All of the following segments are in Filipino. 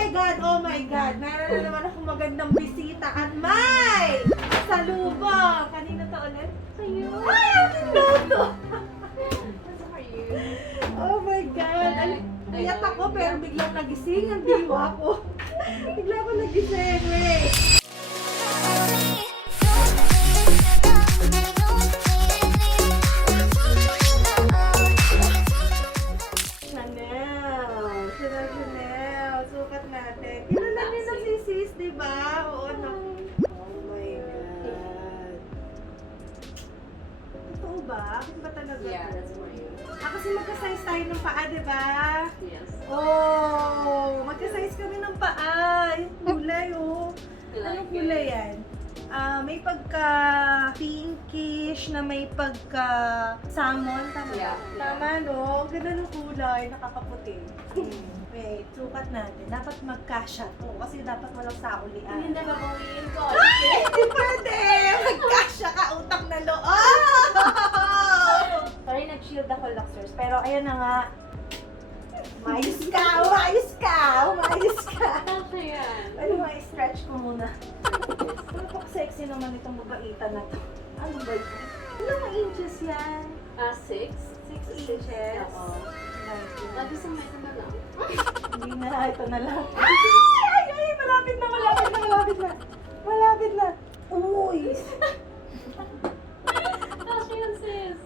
Oh my God! Meron na naman akong magandang bisita at may salubong! Kanina to ulit? Sa'yo. Ay! Ating loto! Oh my God! Ayat ako pero biglang nagising. Ang diwa ko. Bigla ako nagising. Wait! Chanel. Sukat natin. Kilala niyo na si sis, di ba? Oo, no. Oh my God. Totoo ba? Kasi ba talaga? Yeah, that's for you. Kasi magka-size tayo ng paa, di ba? Yes. Oh, magka-size kami ng paa. Yung kulay, oh. Anong kulay yan? May pagka pinkish na may pagka salmon, tama ba? Yeah. Tama, no? Ganda ng kulay, nakakaputi. Wait, sukat natin. Dapat magkasya to kasi dapat walang saulian. Hindi na babawiin ko. Ay! Hindi pwede! Magkasya ka, utang na loob! Sorry, nag-shield ako, Luxers. Pero ayun na nga. Umayos ka! Umayos ka! Umayos ka! Ano yan? Ano nga, stretch ko muna. Napaka-sexy naman itong babaitan na to. Ano ba ito? Ilang inches yan? 6? 6 inches? Oo. Sabi sa may na lang. Hindi na, ito na lang. Ay! Malapit na, malapit na, malapit na. Malapit na. Uy! Kasi yun, sis.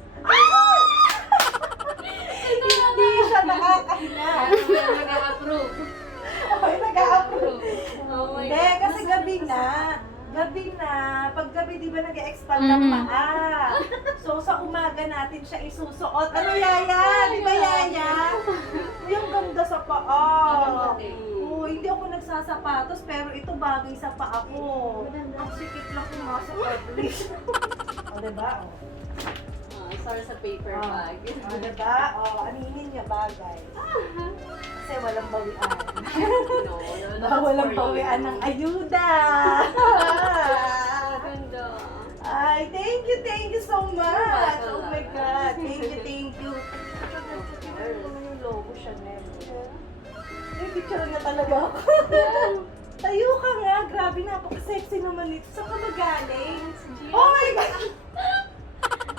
Hindi siya nakakahinga. Nag-a-approve. Okay, nag-a-approve. Oh my Hindi, God. kasi gabi na. Gabi na. Pag gabi, di ba nag-expand ng paa? So, sa umaga natin siya isusuot. Ano, Yaya? Di ba, Yaya? Yung ganda sa paa. Oo, hindi ako nagsasapatos, pero ito bagay sa paa ko. Ang sikip lang pumasok at least. O, diba? Sorry sa paper bag. O, diba? O, aninin niya bagay. Kasi walang bawian. No, Walang bawian ng ayuda. Ganda. Ay, thank you so much. Oh my God, thank you. Yung logo Chanel. May picture na talaga ako. Tayo ka nga, grabe, napaka-sexy naman ito. Saan ka ba galing? Oh my God!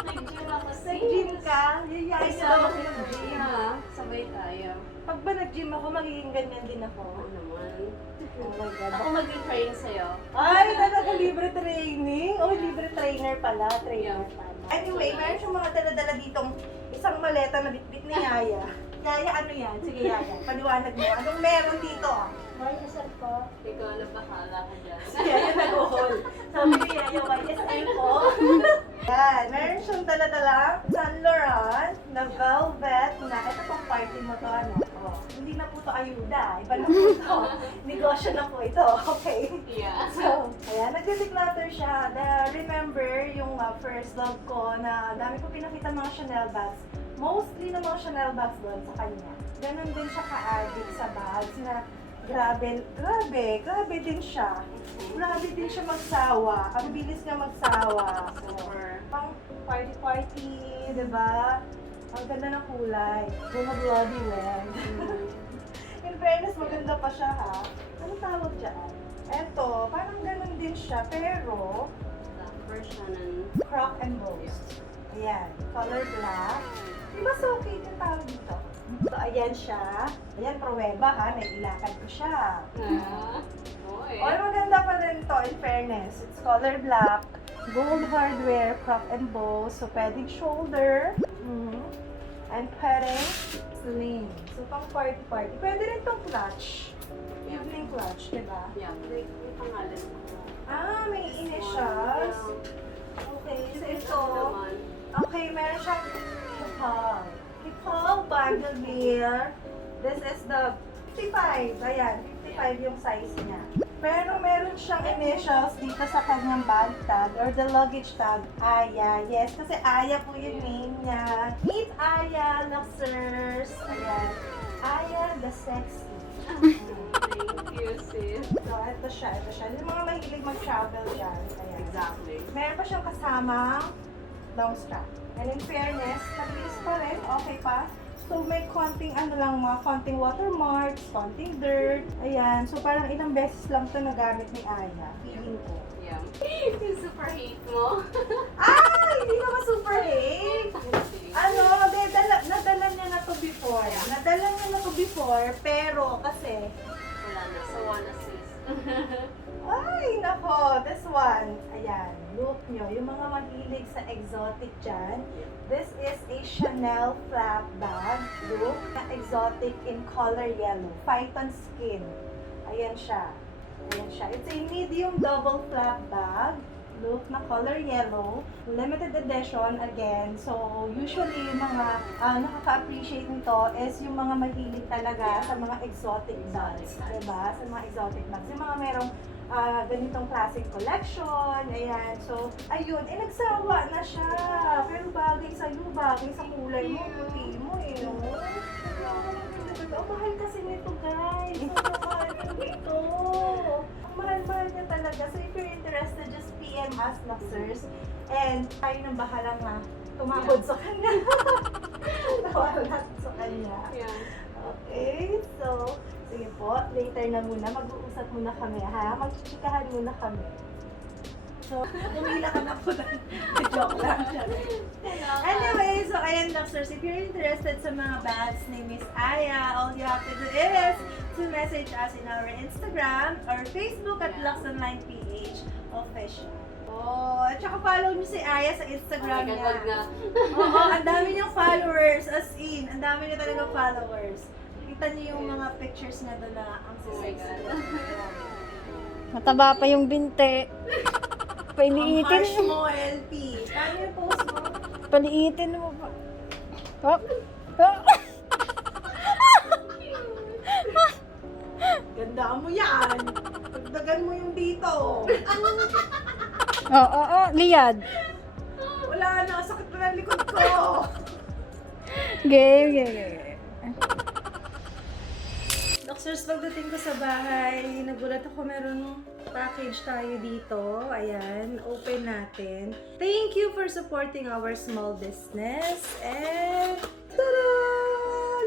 Nag-gym ako sis. Nag-gym ka? Yayay Ay, na daw ako sabay nag-gym. ha. Sabay tayo. Pag ba nag-gym ako, magiging ganyan din ako. Oo naman. Oh my God. Ako mag-train sa'yo. Ay, talaga libre training? Oh, libre trainer pala. Trainer pala. Anyway, meron siyang mga dala-dala ditong isang maleta na bitbit ni Yaya. Yaya, ano yan? Sige, Yaya. Paliwanag mo. Anong meron dito? YSL po. Ikaw na bahala ka dyan. Si Yaya nag-uhol. Sabi ni Yaya, YSL po. Yan. Meron siyang dala-dala Saint Laurent na velvet na ito pang party mo to, ano? Oh, hindi na po to ayuda. Iba na po to. Negosyo na po ito. Okay. Yeah. So, ayan, nag-declutter siya. Remember yung first vlog ko na dami ko pinakita mga Chanel bags. Mostly na mga Chanel bags doon sa kanya. Ganon din siya ka-addict sa bags na grabe din siya. Grabe din siya magsawa. Ang bilis niya magsawa. Super. Pang party-party, diba? Ang ganda ng kulay. Bloody red. In fairness, maganda pa siya ha. Ano tawag dyan? Eto, parang ganun din siya, pero Black version and croc and bows. Ayan, color black. Diba so cute yung tawag dito? So, ayan siya. Ayan, pruweba ha, nailakad ko siya. Oy. Oh, maganda pa rin to, in fairness. It's color black, gold hardware, croc and bow, so pwedeng shoulder, and pwedeng sling. So, pang party-party. Pwede rin tong clutch. Evening clutch, diba? Yeah, may pangalan mo. May initials. Okay, so ito. Naman. Okay, meron siyang Kipal. Kipal bandolier. This is the 55. Ayan, 55 yung size niya. Pero meron siyang initials dito sa kanyang bag tag or the luggage tag. Aya. Yes, kasi Aya po yung name niya. Meet Aya, Luxers. Ayan. Aya the sexy. Thank you, sis. So, ito siya. Yung mga mahilig mag-travel dyan. Ayan. Exactly. Meron pa siyang kasama long strap. And in fairness, mabilis pa rin. Okay pa. So, may konting ano lang, mga konting watermarks, konting dirt. Ayan. So, parang ilang beses lang ito nagamit ni Aya. Feeling ko. Yeah. Yung super hate mo. Ah! Hindi naman super hate! Ano, nadala niya na to before. Nadala niya na to before, pero kasi, Wala na. So, wala sis. ay, nako, this one. Ayan, look nyo, yung mga mahilig sa exotic dyan. This is a Chanel flap bag. Look, exotic in color yellow. Python skin. Ayan siya. Ayan siya. It's a medium double flap bag. Look, na color yellow. Limited edition again. So, usually yung mga nakaka-appreciate nito is yung mga mahilig talaga sa mga exotic bags. Diba? Sa mga exotic bags. Yung mga merong ganitong classic collection. Ayan. So, ayun. Nagsawa na siya. Pero bagay sa'yo, bagay sa kulay mo, puti mo eh. No? Ang mahal kasi nito, guys. Ang mahal nito. Ang mahal-mahal niya talaga. So, if you're interested, just PM us, Luxers. And tayo nang bahala nga tumahod sa kanya. Tawalat sa kanya. Yeah. Okay, so, sige po, later na muna, mag-uusap muna kami, ha? Magchichikahan muna kami. So, umila ka na po lang. Joke lang siya. Anyway, so ayan, Luxers, if you're interested sa mga bags ni Miss Aya, all you have to do is to message us in our Instagram or Facebook at LuxOnlinePH Official. Oh, at saka follow niyo si Aya sa Instagram niya. Wag na. Oo, ang dami niyang followers, as in, ang dami niya talaga followers. Kita niyo yung mga pictures na doon na ang Oh my sisay. God. Mataba pa yung binte. Ang Paliitin harsh mo. mo, LP. Paano yung post mo? Paliitin mo pa. Oh. Oh. Gandaan mo yan. Pagdagan mo yung dito. Liad. Wala na, sakit na ng likod ko. Game. Luxers, pagdating ko sa bahay, nagulat ako meron package tayo dito. Ayan, open natin. Thank you for supporting our small business. And, tada!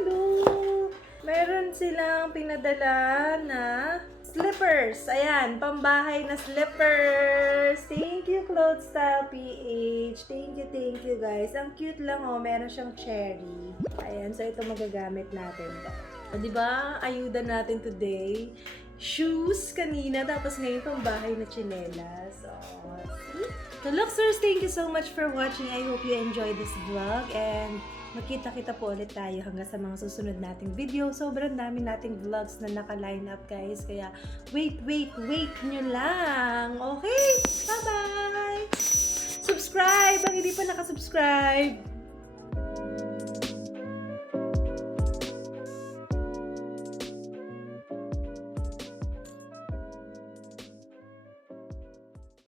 Look! Meron silang pinadala na slippers. Ayan, pambahay na slippers. Thank you, Clothes Style PH. Thank you guys. Ang cute lang oh, meron siyang cherry. Ayan, so ito magagamit natin. O, diba? Ayuda natin today. Shoes kanina, tapos ngayon pambahay na tsinelas. So, see? So, Luxers, thank you so much for watching. I hope you enjoyed this vlog and magkita-kita po ulit tayo hanggang sa mga susunod nating video. Sobrang dami nating vlogs na naka-line up, guys. Kaya, wait nyo lang. Okay? Bye-bye! Subscribe! Ang hindi pa nakasubscribe!